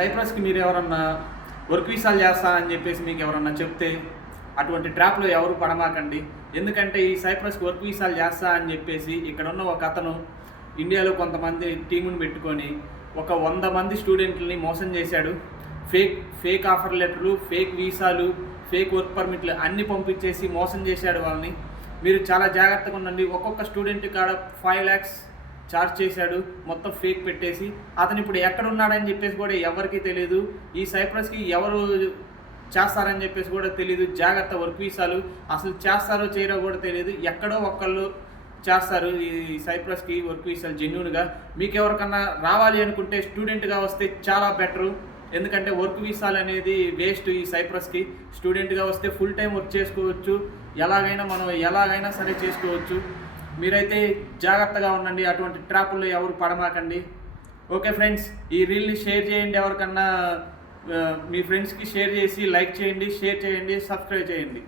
సైప్రస్కి మీరు ఎవరన్నా వర్క్ వీసాలు చేస్తానని చెప్పేసి మీకు ఎవరన్నా చెప్తే అటువంటి ట్రాప్లో ఎవరు పడమాకండి. ఎందుకంటే ఈ సైప్రస్కి వర్క్ వీసాలు చేస్తా అని చెప్పేసి ఇక్కడ ఉన్న ఒక అతను ఇండియాలో కొంతమంది టీముని పెట్టుకొని ఒక 100 మంది స్టూడెంట్లని మోసం చేశాడు. ఫేక్ ఆఫర్ లెటర్లు, ఫేక్ వీసాలు, ఫేక్ వర్క్ పర్మిట్లు అన్నీ పంపించేసి మోసం చేశాడు వాళ్ళని. మీరు చాలా జాగ్రత్తగా ఉండండి. ఒక్కొక్క స్టూడెంట్ కాడ 5 lakhs చార్జ్ చేశాడు, మొత్తం ఫేక్ పెట్టేసి. అతను ఇప్పుడు ఎక్కడ ఉన్నాడని చెప్పేసి కూడా ఎవరికీ తెలియదు. ఈ సైప్రస్కి ఎవరు చేస్తారని చెప్పేసి కూడా తెలియదు. జాగ్రత్త, వర్క్ వీసాలు అసలు చేస్తారో చేయరో కూడా తెలియదు. ఎక్కడో ఒక్కళ్ళు చేస్తారు ఈ సైప్రస్కి వర్క్ వీసాలు జెన్యూన్గా. మీకు ఎవరికన్నా రావాలి అనుకుంటే స్టూడెంట్గా వస్తే చాలా బెటరు. ఎందుకంటే వర్క్ వీసాలు అనేది వేస్ట్. ఈ సైప్రస్కి స్టూడెంట్గా వస్తే ఫుల్ టైం వర్క్ చేసుకోవచ్చు, ఎలాగైనా సరే చేసుకోవచ్చు. మీరైతే జాగ్రత్తగా ఉండండి, అటువంటి ట్రాపుల్లో ఎవరు పడమాకండి. ఓకే ఫ్రెండ్స్, ఈ రీల్ని షేర్ చేయండి. ఎవరికన్నా మీ ఫ్రెండ్స్కి షేర్ చేసి లైక్ చేయండి, షేర్ చేయండి, సబ్స్క్రైబ్ చేయండి.